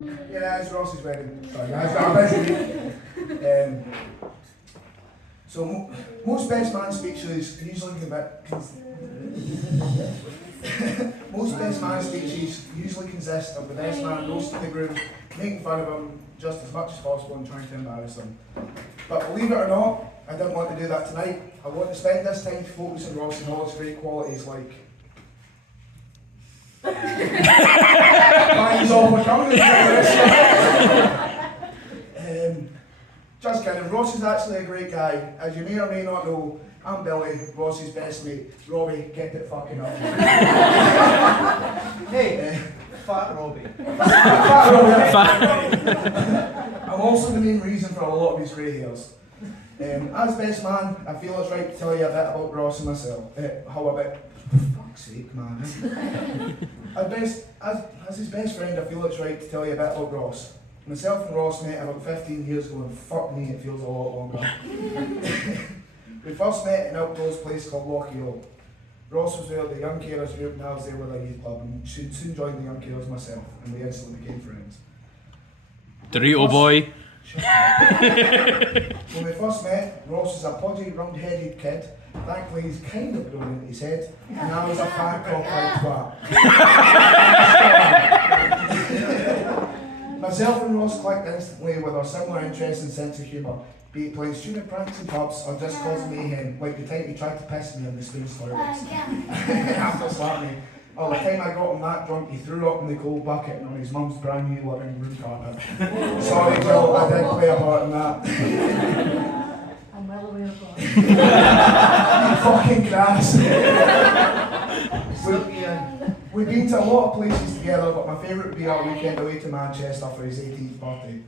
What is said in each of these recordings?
Yeah, it's Ross's wedding. Sorry guys, I'm busy. So most best man speeches usually most best man speeches usually consist of the best man roasting the groom, making fun of him just as much as possible and trying to embarrass him. But believe it or not, I didn't want to do that tonight. I want to spend this time to focus on Ross and all his great qualities like mine's all for coming. Just kidding, Ross is actually a great guy. As you may or may not know, I'm Billy, Ross's best mate. Robbie, kept it fucking up. Hey, Fat Robbie. Fat Robbie. I'm also the main reason for a lot of his grey hairs. As best man, I feel it's right to tell you a bit about Ross and myself. How about, for fuck's sake, man. As his best friend, I feel it's right to tell you a bit about Ross. Myself and Ross met about 15 years ago, and fuck me, it feels a lot longer. We first met in an outdoors place called Lochie. Ross was there at the Young Carers group, and I was there with a youth club, and soon joined the Young Carers myself, and we instantly became friends. Dorito boy. When we first met, Ross was a podgy, round-headed kid. Thankfully, he's kind of grown into his head, and I was a fat cock-like twat. Myself and Ross clicked instantly with our similar interests and sense of humour, be it playing stupid pranks in pubs or just causing mayhem, like the time he tried to piss me in the space toilets after slapping me. Or the time I got him that drunk, he threw up in the cold bucket and on his mum's brand new living room carpet. Sorry, Jill, I did play a part in that. I'm well aware of that. You fucking grass. We've been to a lot of places together, but my favourite would be our weekend away to Manchester for his 18th birthday.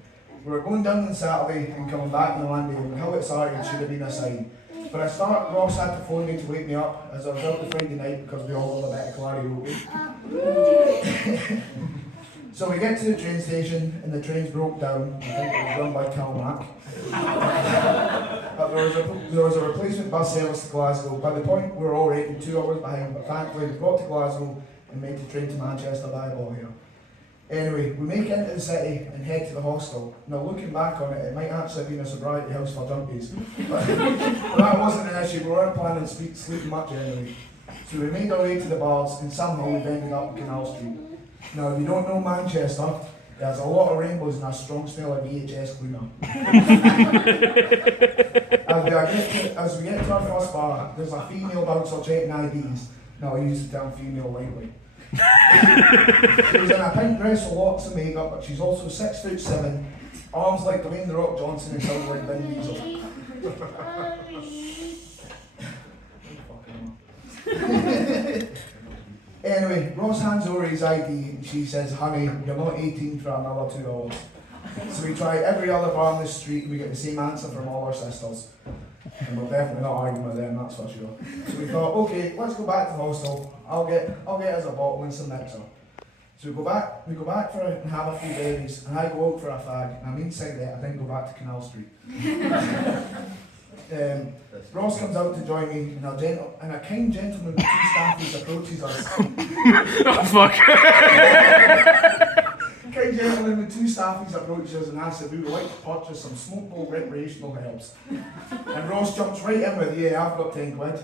We were going down on Saturday and coming back on the Monday, and how excited should have been a sign. For a start, Ross had to phone me to wake me up as I was out the Friday night because we all love a bit of karaoke. So we get to the train station and the train's broke down. I think it was run by Calmac. But there was a replacement bus service to Glasgow. By the point we were already 2 hours behind, but thankfully we got to Glasgow and made the train to Manchester by ball here. Anyway, we make it into the city and head to the hostel. Now looking back on it, it might actually have been a sobriety house for junkies. But that wasn't an issue, we weren't planning to sleep much anyway. So we made our way to the bars and somehow we've ended up in Canal Street. Now if you don't know Manchester, there's a lot of rainbows and a strong smell of VHS cleaner. As we get to our first bar, there's a female bouncer checking IDs. Now I use the term female lightly. She was in a pink dress with lots of makeup, but she's also 6'7", arms like Dwayne The Rock Johnson and sounds like Vin Diesel. Anyway, Ross hands over his ID and she says, "Honey, you're not 18 for another 2 hours." So we try every other bar on the street and we get the same answer from all our sisters. And we're definitely not arguing with them, that's for sure. So we thought, okay, let's go back to the hostel. I'll get us a bottle and some mixer. So we go back for it and have a few berries, and I go out for a fag. And I mean cigarette, I didn't go back to Canal Street. Ross comes out to join me, and a kind gentleman with 2 staffies approaches us. Oh fuck. A kind gentleman with 2 staffies approaches us and asks if we would like to purchase some smokable recreational herbs. And Ross jumps right in with, "Yeah, I've got 10 quid."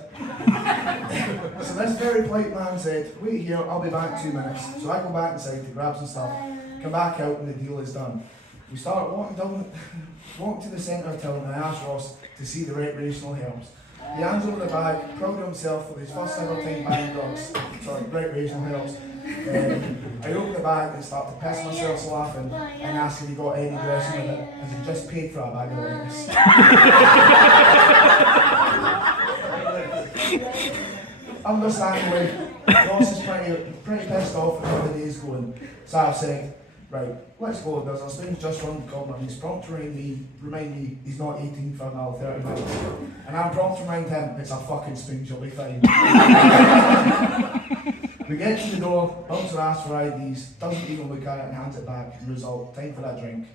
So this very polite man said, "Wait here, I'll be back in 2 minutes." So I go back inside to grab some stuff, come back out and the deal is done. We start walking to the centre of town and I ask Ross to see the recreational herbs. He hands over the bag, proud of himself for his first ever time buying drugs. Sorry, recreational herbs. I open the bag and start to piss myself laughing and ask if he got any dressing with it, as he just paid for a bag of lettuce. Understandably, Ross is pretty pissed off with how the day's going, so I've said, "Right, let's go, there's a spoon's just round the corner," and he's prompt to remind me he's not 18 for another 30 minutes. And I'm prompt to remind him, "It's a fucking spoon, you'll be fine." We get to the door, bouncer asks for IDs, doesn't even look at it and hands it back, and result, time for a drink.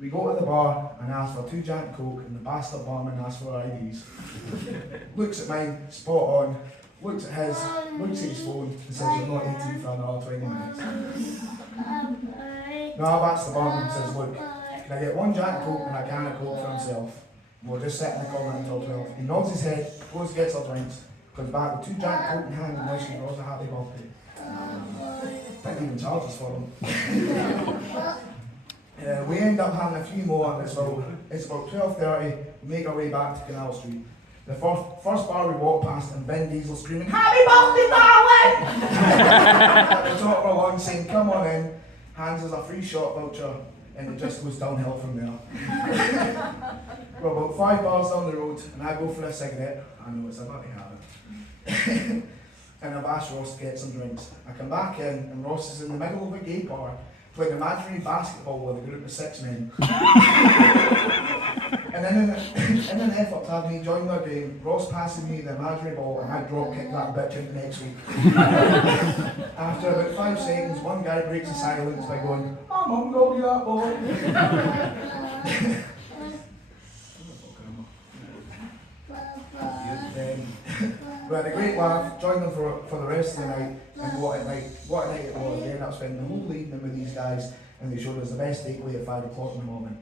We go to the bar and ask for 2 Jack Coke, and the bastard barman asks for IDs. Looks at mine, spot on, looks at his, looks at his phone and says, "You're not 18 for another 20 minutes." No, that's the barman and says, look, can I get one Jack Coke and a can of Coke for himself? And we'll just sit in the corner until 12. He nods his head, goes and gets our drinks, comes back with 2 Jack Coke in hand and wishes Ross a happy birthday. Didn't even charge us for them. We end up having a few more, and it's about 12:30. We make our way back to Canal Street. The first bar we walk past, and Vin Diesel screaming, "Happy birthday, darling!" At the top of our lungs, saying, "Come on in," hands us a free shot voucher, and it just goes downhill from there. We're about 5 bars down the road, and I go for a cigarette. I know it's a dirty habit. And I've asked Ross to get some drinks. I come back in, and Ross is in the middle of a gay bar, playing imaginary basketball with a group of 6 men. And in an effort to have me join their game, Ross passes me the imaginary ball and I drop kick that bitch into next week. After about 5 seconds, one guy breaks the silence by going, "My mum got me that ball." We had a great laugh, joined them for the rest of the night, and what a night it was. We ended up spending the whole evening with these guys, and they showed us the best takeaway at 5 o'clock in the morning.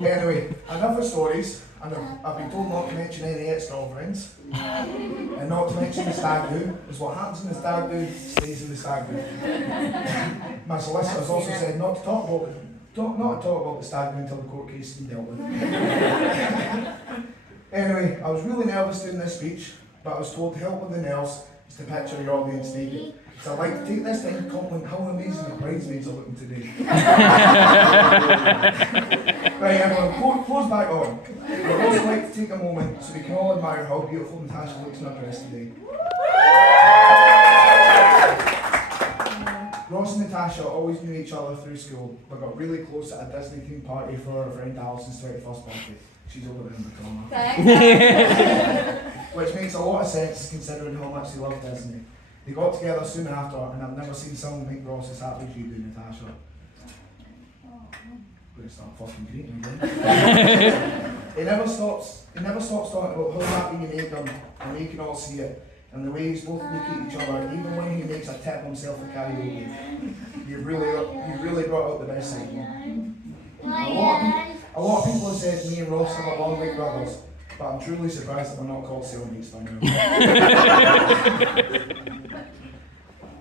Anyway, enough of stories, and I've been told not to mention any ex-girlfriends, and not to mention the stag do, because what happens in the stag do stays in the stag do. My solicitors also said not to talk about the stag do until the court case has been dealt with. Anyway, I was really nervous doing this speech, but I was told to help with the nerves is to picture your audience naked. So I'd like to take this time to compliment how amazing the bridesmaids are looking today. Right, everyone, close back on. I'd also like to take a moment so we can all admire how beautiful Natasha looks in her dress today. Ross and Natasha always knew each other through school, but got really close at a Disney theme party for her friend Alison's 21st birthday. She's over there in the corner. Which makes a lot of sense considering how much they love Disney. They got together soon after, and I've never seen someone make Ross as happy as you do, Natasha. I'm going to start fucking greeting again. He never stops talking about how happy you make them, and we can all see it. And the way he's both look at each other, even when he makes a tip himself at karaoke. You've really brought out the best side of him. A lot of people have said me and Ross have a long like brothers, but I'm truly surprised that we're not called cellmates by now.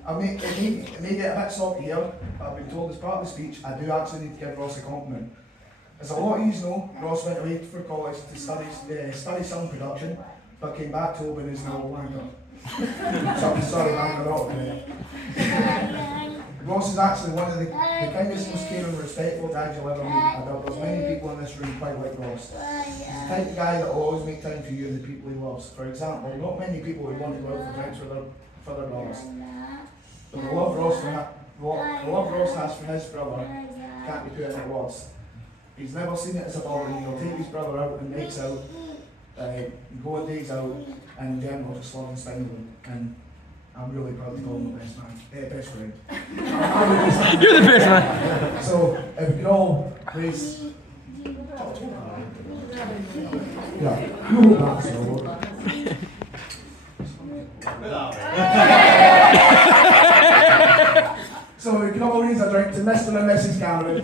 It may get a bit salty here, but I've been told as part of the speech I do actually need to give Ross a compliment. As a lot of you know, Ross went away for college to study sound production, but came back to Oban as an old wanker. Sorry, man, I'm not today. Ross is actually one of the kindest, most caring and respectful guys you'll ever meet. I doubt there's many people in this room quite like Ross. He's the type of guy that will always make time for you and the people he loves. For example, not many people would want to go out for drinks for their brothers. But the love Ross has for his brother can't be put into words. He's never seen it as a bother, and he'll take his brother out and nights out, go on days out, and in general just love and spend with him. And I'm really proud to call him the best man, best friend. You're the best man. So if we could all please. Yeah, who wrote that song? So we can all raise a drink to Mr. and Mrs. Cameron.